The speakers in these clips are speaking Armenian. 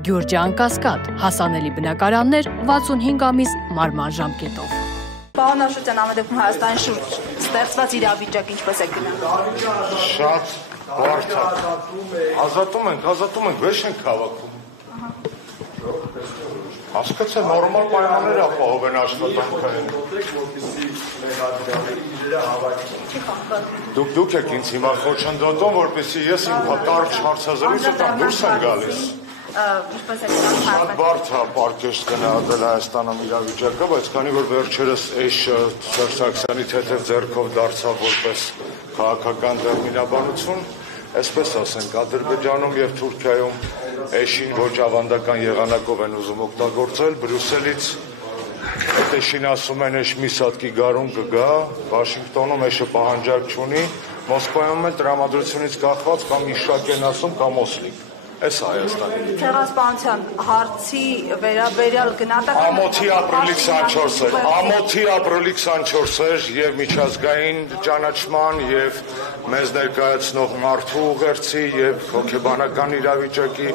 Գյուրջան Կասկադ, հասանելի բնակարաններ 65 ամիս մարման ժամկետով։ Պարոն Աշոտյան, ամենդեպքում Հայաստանի շուրջ ստեղծված իրավիճակ ինչպես է գնում։ Շատ բարդ է։ Ազատում ենք, վեշ ենք հավաքում։ Հասկացա, նորմալ պայմաններ ապահովեն աշխատանքային։ Դուք եք ինձ հիմա խոչընդոտում, որպեսզի ես իմ կարճ հարցազրույցը դուրս եմ գալիս։ Շատ բարդ է պարկեշտ գնահատել Հայաստանում իրավիճակը, բայց քանի որ վերջերս Սերժ Սարգսյանի թեթև ձեռքով դարձավ որպես քաղաքական դերմինաբանություն, այսպես ասենք, Ադրբեջանում եւ Թուրքիայում էշին ոչ ավանդական եղանակով են ուզում օգտագործել, Բրյուսելից այդ էշին ասում են էշ մի սատկի գարուն կգա, Վաշինգտոնում էշը պահանջարկ չունի, Մոսկվայում էլ տրամադրությունից կախված կամ իշակ են ասում կամ օսլիկ։ Այս Հայաստանի։ Ցեղասպանության հարցի վերաբերյալ գնահատական Ամոթի ապրիլի 24 էր եւ միջազգային ճանաչման եւ մեզ ներկայացնող մարդու ուղերձի եւ հոգեբանական իրավիճակի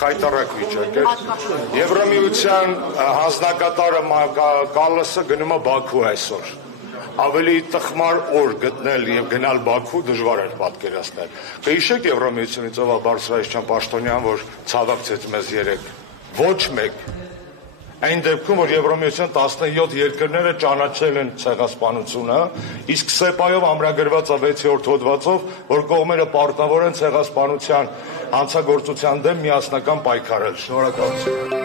խայտառակ վիճակ էր։ Եվրամիության հանձնակատարը Կալլասը գնում է Բաքու այսօր։ Ավելի տխմար օր գտնել եւ գնալ Բաքու դժվար էր պատկերացնել։ Կհիշեք Եվրամիությունից ով բարձրայնչյան Պաշտոնյան, որ ցավակցեց մեզ երեք։ Ոչ մեկ։ Այն դեպքում, որ Եվրամիության 17 երկրները ճանաչել են ցեղասպանությունը, իսկ ՍԵՊԱ-ով ամրագրված է 6-րդ հոդվածով, որ կողմերը պարտավոր են ցեղասպանության հանցագործության դեմ միասնական պայքարել։ Շնորհակալություն։